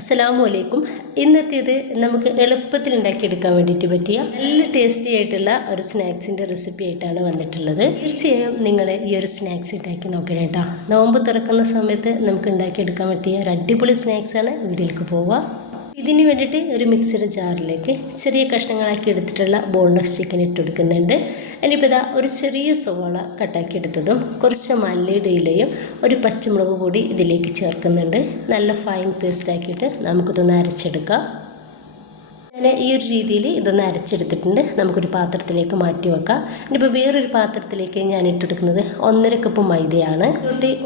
അസ്സലാമു അലൈക്കും. ഇന്നത്തേത് നമുക്ക് എളുപ്പത്തിൽ ഉണ്ടാക്കിയെടുക്കാൻ വേണ്ടിയിട്ട് പറ്റിയ നല്ല ടേസ്റ്റി ആയിട്ടുള്ള ഒരു സ്നാക്സിൻ്റെ റെസിപ്പി ആയിട്ടാണ് വന്നിട്ടുള്ളത്. തീർച്ചയായും നിങ്ങൾ ഈ ഒരു സ്നാക്സ് ഉണ്ടാക്കി നോക്കണം കേട്ടോ. നോമ്പ് തുറക്കുന്ന സമയത്ത് നമുക്ക് ഉണ്ടാക്കിയെടുക്കാൻ പറ്റിയ ഒരു അടിപൊളി സ്നാക്സാണ്. വീഡിയോയിലേക്ക് പോവാം. ഇതിന് വേണ്ടിയിട്ട് ഒരു മിക്സഡ് ജാറിലേക്ക് ചെറിയ കഷ്ണങ്ങളാക്കി എടുത്തിട്ടുള്ള ബോൺലെസ് ചിക്കൻ ഇട്ട് കൊടുക്കുന്നുണ്ട്. ഇനിയിപ്പോൾ ഇതാ ഒരു ചെറിയ സവാള കട്ടാക്കി എടുത്തതും കുറച്ച് മല്ലിയുടെ ഇലയും ഒരു പച്ചമുളക് കൂടി ഇതിലേക്ക് ചേർക്കുന്നുണ്ട്. നല്ല ഫൈൻ പേസ്റ്റ് ആക്കിയിട്ട് നമുക്കിതൊന്ന് അരച്ചെടുക്കാം. ഞാൻ ഈ ഒരു രീതിയിൽ ഇതൊന്ന് അരച്ചെടുത്തിട്ടുണ്ട്. നമുക്കൊരു പാത്രത്തിലേക്ക് മാറ്റി വെക്കാം. ഇനിയിപ്പോൾ വേറൊരു പാത്രത്തിലേക്ക് ഞാൻ ഇട്ടെടുക്കുന്നത് 1.5 കപ്പ് മൈദയാണ്.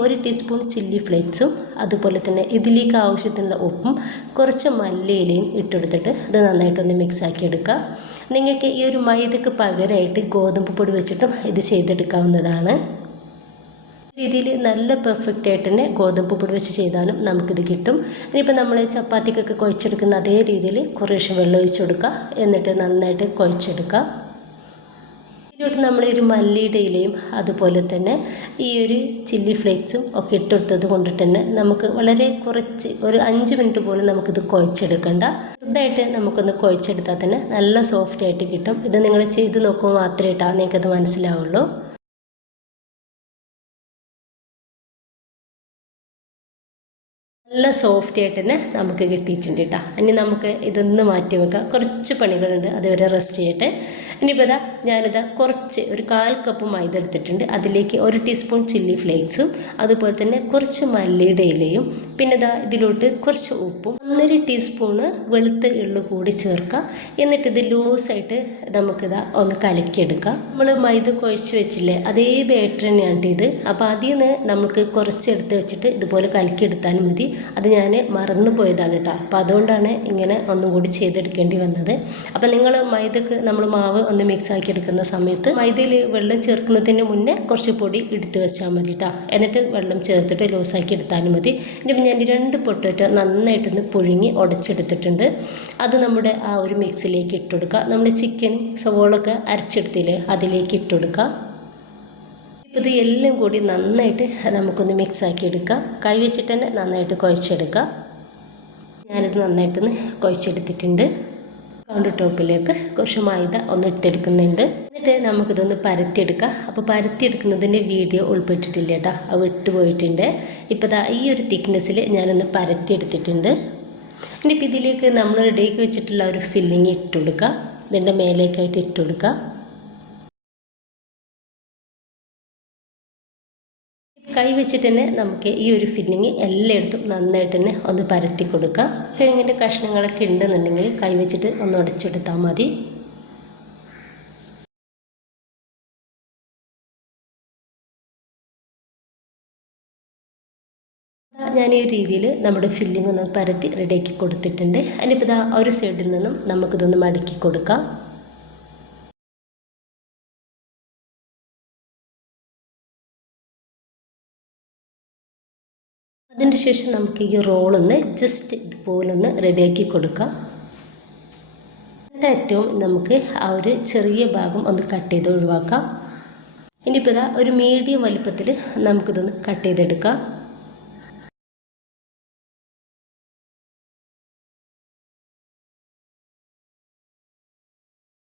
ഒരു ടീസ്പൂൺ ചില്ലി ഫ്ലേക്സും അതുപോലെ തന്നെ ഇതിലേക്ക് ആവശ്യത്തിനുള്ള ഉപ്പും കുറച്ച് മല്ലിയിലയും ഇട്ടെടുത്തിട്ട് ഇത് നന്നായിട്ടൊന്ന് മിക്സ് ആക്കി എടുക്കുക. നിങ്ങൾക്ക് ഈ ഒരു മൈദക്ക് പകരമായിട്ട് ഗോതമ്പ് പൊടി വെച്ചിട്ടും ഇത് ചെയ്തെടുക്കാവുന്നതാണ്. രീതിയിൽ നല്ല പെർഫെക്റ്റ് ആയിട്ട് തന്നെ ഗോതമ്പ് പൊടി വെച്ച് ചെയ്താലും നമുക്കിത് കിട്ടും. ഇനിയിപ്പോൾ നമ്മൾ ചപ്പാത്തിക്കൊക്കെ കുഴച്ചെടുക്കുന്ന അതേ രീതിയിൽ കുറേശ്ശെ വെള്ളം ഒഴിച്ച് കൊടുക്കുക. എന്നിട്ട് നന്നായിട്ട് കുഴച്ചെടുക്കുക. ഇതിലോട്ട് നമ്മൾ ഒരു മല്ലിയുടെ ഇലയും അതുപോലെ തന്നെ ഈ ഒരു ചില്ലി ഫ്ലേക്സും ഒക്കെ ഇട്ടെടുത്തത് കൊണ്ടിട്ട് തന്നെ നമുക്ക് വളരെ കുറച്ച് ഒരു 5 മിനിറ്റ് പോലും നമുക്കിത് കുഴച്ചെടുക്കണ്ട. ചെറുതായിട്ട് നമുക്കൊന്ന് കുഴച്ചെടുത്താൽ തന്നെ നല്ല സോഫ്റ്റ് ആയിട്ട് കിട്ടും. ഇത് നിങ്ങൾ ചെയ്ത് നോക്കുമ്പോൾ മാത്രമേ നിങ്ങൾക്കത് മനസ്സിലാവുള്ളൂ. നല്ല സോഫ്റ്റ് ആയിട്ട് തന്നെ നമുക്ക് കിട്ടിയിട്ടുണ്ട് കേട്ടോ. ഇനി നമുക്ക് ഇതൊന്ന് മാറ്റി വെക്കാം. കുറച്ച് പണികളുണ്ട്, അതുവരെ റെസ്റ്റ് ചെയ്യട്ടെ. ഇനിയിപ്പോൾ ഞാനിതാ കുറച്ച് ഒരു 1/4 കപ്പ് മൈദ എടുത്തിട്ടുണ്ട്. അതിലേക്ക് 1 ടീസ്പൂൺ ചില്ലി ഫ്ലേക്സും അതുപോലെ തന്നെ കുറച്ച് മല്ലിയുടെ ഇലയും പിന്നെ ഇതിലോട്ട് കുറച്ച് ഉപ്പും 1.5 ടീസ്പൂണ് വെളുത്ത എള്ളു കൂടി ചേർക്കുക. എന്നിട്ട് ഇത് ലൂസായിട്ട് നമുക്കിതാ ഒന്ന് കലക്കിയെടുക്കാം. നമ്മൾ മൈദ കുഴച്ച് വെച്ചില്ലേ, അതേ ബാറ്റർ തന്നെയാണ് ഇത്. അപ്പോൾ അതിൽ നിന്ന് നമുക്ക് കുറച്ചെടുത്ത് വെച്ചിട്ട് ഇതുപോലെ കലക്കിയെടുത്താലും മതി. അത് ഞാൻ മറന്നു പോയതാണ് കേട്ടോ. അപ്പോൾ അതുകൊണ്ടാണ് ഇങ്ങനെ ഒന്നും കൂടി ചെയ്തെടുക്കേണ്ടി വന്നത്. അപ്പോൾ നിങ്ങൾ മൈദക്ക് നമ്മൾ മാവ് ഒന്ന് മിക്സ് ആക്കി എടുക്കുന്ന സമയത്ത് മൈദയിൽ വെള്ളം ചേർക്കുന്നതിന് മുന്നേ കുറച്ച് പൊടി എടുത്ത് വെച്ചാൽ മതി കേട്ടോ. എന്നിട്ട് വെള്ളം ചേർത്തിട്ട് ലൂസാക്കി എടുത്താലും മതി. ഇനി ഞാൻ 2 പൊട്ടറ്റോ നന്നായിട്ടൊന്ന് പുഴുങ്ങി ഉടച്ചെടുത്തിട്ടുണ്ട്. അത് നമ്മുടെ ആ ഒരു മിക്സിലേക്ക് ഇട്ട് കൊടുക്കുക. നമ്മുടെ ചിക്കൻ സവോളൊക്കെ അരച്ചെടുത്തില്ലേ, അതിലേക്ക് ഇട്ട് കൊടുക്കുക. ഇപ്പോൾ ഇത് എല്ലാം കൂടി നന്നായിട്ട് നമുക്കൊന്ന് മിക്സ് ആക്കി എടുക്കുക. കൈ വെച്ചിട്ട് തന്നെ നന്നായിട്ട് കുഴച്ചെടുക്കുക. ഞാനിത് നന്നായിട്ടൊന്ന് കുഴച്ചെടുത്തിട്ടുണ്ട്. കൗണ്ടർ ടോപ്പിലേക്ക് കുറച്ച് മൈദ ഒന്ന് ഇട്ടെടുക്കുന്നുണ്ട്. എന്നിട്ട് നമുക്കിതൊന്ന് പരത്തിയെടുക്കാം. അപ്പോൾ പരത്തിയെടുക്കുന്നതിൻ്റെ വീഡിയോ ഉൾപ്പെട്ടിട്ടില്ല കേട്ടോ, അത് വിട്ടുപോയിട്ടുണ്ട്. ഇപ്പോൾ ഈ ഒരു തിക്നെസ്സിൽ ഞാനൊന്ന് പരത്തിയെടുത്തിട്ടുണ്ട്. ഇനിയിപ്പോൾ ഇതിലേക്ക് നമ്മൾ റെഡിയാക്കി വെച്ചിട്ടുള്ള ഒരു ഫില്ലിങ് ഇട്ട് കൊടുക്കുക. ഇതിൻ്റെ മേലേക്കായിട്ട് ഇട്ട് കൊടുക്കുക. കൈ വെച്ചിട്ട് തന്നെ നമുക്ക് ഈ ഒരു ഫില്ലിങ് എല്ലായിടത്തും നന്നായിട്ട് തന്നെ ഒന്ന് പരത്തി കൊടുക്കുക. കിഴങ്ങിൻ്റെ കഷ്ണങ്ങളൊക്കെ ഉണ്ടെന്നുണ്ടെങ്കിൽ കൈ വെച്ചിട്ട് ഒന്ന് ഉടച്ചെടുത്താൽ മതി. ഞാൻ ഈ രീതിയിൽ നമ്മുടെ ഫില്ലിങ് ഒന്ന് പരത്തി റെഡിയാക്കി കൊടുത്തിട്ടുണ്ട്. അതിനിപ്പോൾ ഒരു സൈഡിൽ നിന്നും നമുക്കിതൊന്ന് മടക്കി കൊടുക്കാം. അതിന് ശേഷം നമുക്ക് ഈ റോളൊന്ന് ജസ്റ്റ് ഇതുപോലൊന്ന് റെഡിയാക്കി കൊടുക്കാം. ഏറ്റവും നമുക്ക് ആ ഒരു ചെറിയ ഭാഗം ഒന്ന് കട്ട് ചെയ്ത് ഒഴിവാക്കാം. ഇനിയിപ്പോൾ ഒരു മീഡിയം വലിപ്പത്തിൽ നമുക്കിതൊന്ന് കട്ട് ചെയ്തെടുക്കാം.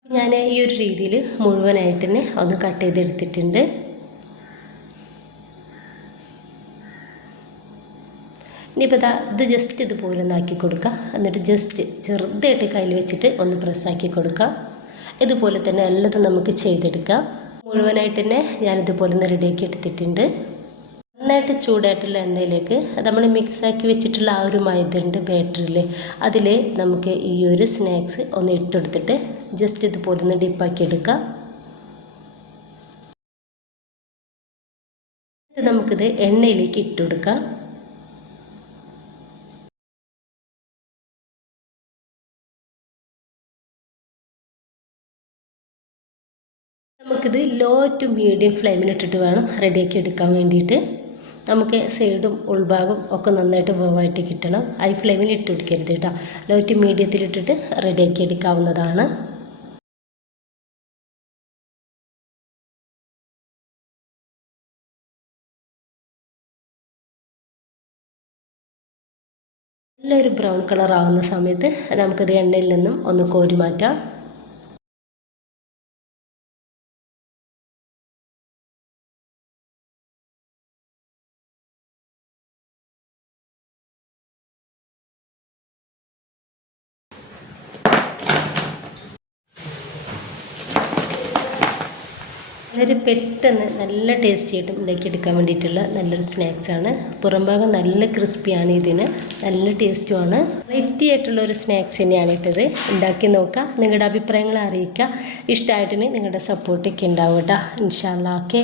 ഞാൻ ഈ ഒരു രീതിയിൽ മുഴുവനായിട്ട് തന്നെ ഒന്ന് കട്ട് ചെയ്തെടുത്തിട്ടുണ്ട്. ഇനിയിപ്പോൾ ഇത് ജസ്റ്റ് ഇതുപോലെ ഒന്ന് ആക്കി കൊടുക്കുക. എന്നിട്ട് ജസ്റ്റ് ചെറുതായിട്ട് കയ്യിൽ വെച്ചിട്ട് ഒന്ന് പ്രസ്സാക്കി കൊടുക്കുക. ഇതുപോലെ തന്നെ എല്ലാതും നമുക്ക് ചെയ്തെടുക്കാം. മുഴുവനായിട്ട് തന്നെ ഞാനിതുപോലെ ഒന്ന് റെഡിയാക്കി എടുത്തിട്ടുണ്ട്. നന്നായിട്ട് ചൂടായിട്ടുള്ള എണ്ണയിലേക്ക് നമ്മൾ മിക്സാക്കി വെച്ചിട്ടുള്ള ആ ഒരു മൈദൻ്റെ ബാറ്ററിൽ അതിൽ നമുക്ക് ഈ ഒരു സ്നാക്സ് ഒന്ന് ഇട്ടെടുത്തിട്ട് ജസ്റ്റ് ഇതുപോലെ ഒന്ന് ഡിപ്പാക്കി എടുക്കാം. നമുക്കിത് എണ്ണയിലേക്ക് ഇട്ട് കൊടുക്കാം. നമുക്കിത് ലോ ടു മീഡിയം ഫ്ലെയിമിലിട്ടിട്ട് വേണം റെഡിയാക്കി എടുക്കാൻ വേണ്ടിയിട്ട്. നമുക്ക് സൈഡും ഉൾഭാഗം ഒക്കെ നന്നായിട്ട് വേവായിട്ട് കിട്ടണം. ഹൈ ഫ്ലെയിമിൽ ഇട്ട് കൊടുക്കരുത് കേട്ടോ. ലോ ടു മീഡിയത്തിലിട്ടിട്ട് റെഡിയാക്കി എടുക്കാവുന്നതാണ്. നല്ലൊരു ബ്രൗൺ കളർ ആവുന്ന സമയത്ത് നമുക്കിത് എണ്ണയിൽ നിന്നും ഒന്ന് കോരി മാറ്റാം. വളരെ പെട്ടെന്ന് നല്ല ടേസ്റ്റി ആയിട്ടും ഉണ്ടാക്കിയെടുക്കാൻ വേണ്ടിയിട്ടുള്ള നല്ലൊരു സ്നാക്സാണ്. പുറം ഭാഗം നല്ല ക്രിസ്പിയാണ്, ഇതിന് നല്ല ടേസ്റ്റുമാണ്. വെറൈറ്റി ആയിട്ടുള്ള ഒരു സ്നാക്സ് തന്നെയാണ് ഇട്ടത്. ഉണ്ടാക്കി നോക്കുക, നിങ്ങളുടെ അഭിപ്രായങ്ങൾ അറിയിക്കുക. ഇഷ്ടമായിട്ടിന് നിങ്ങളുടെ സപ്പോർട്ടൊക്കെ ഉണ്ടാവും കേട്ടോ. ഇൻഷാ അല്ലാഹ്. ഓക്കെ.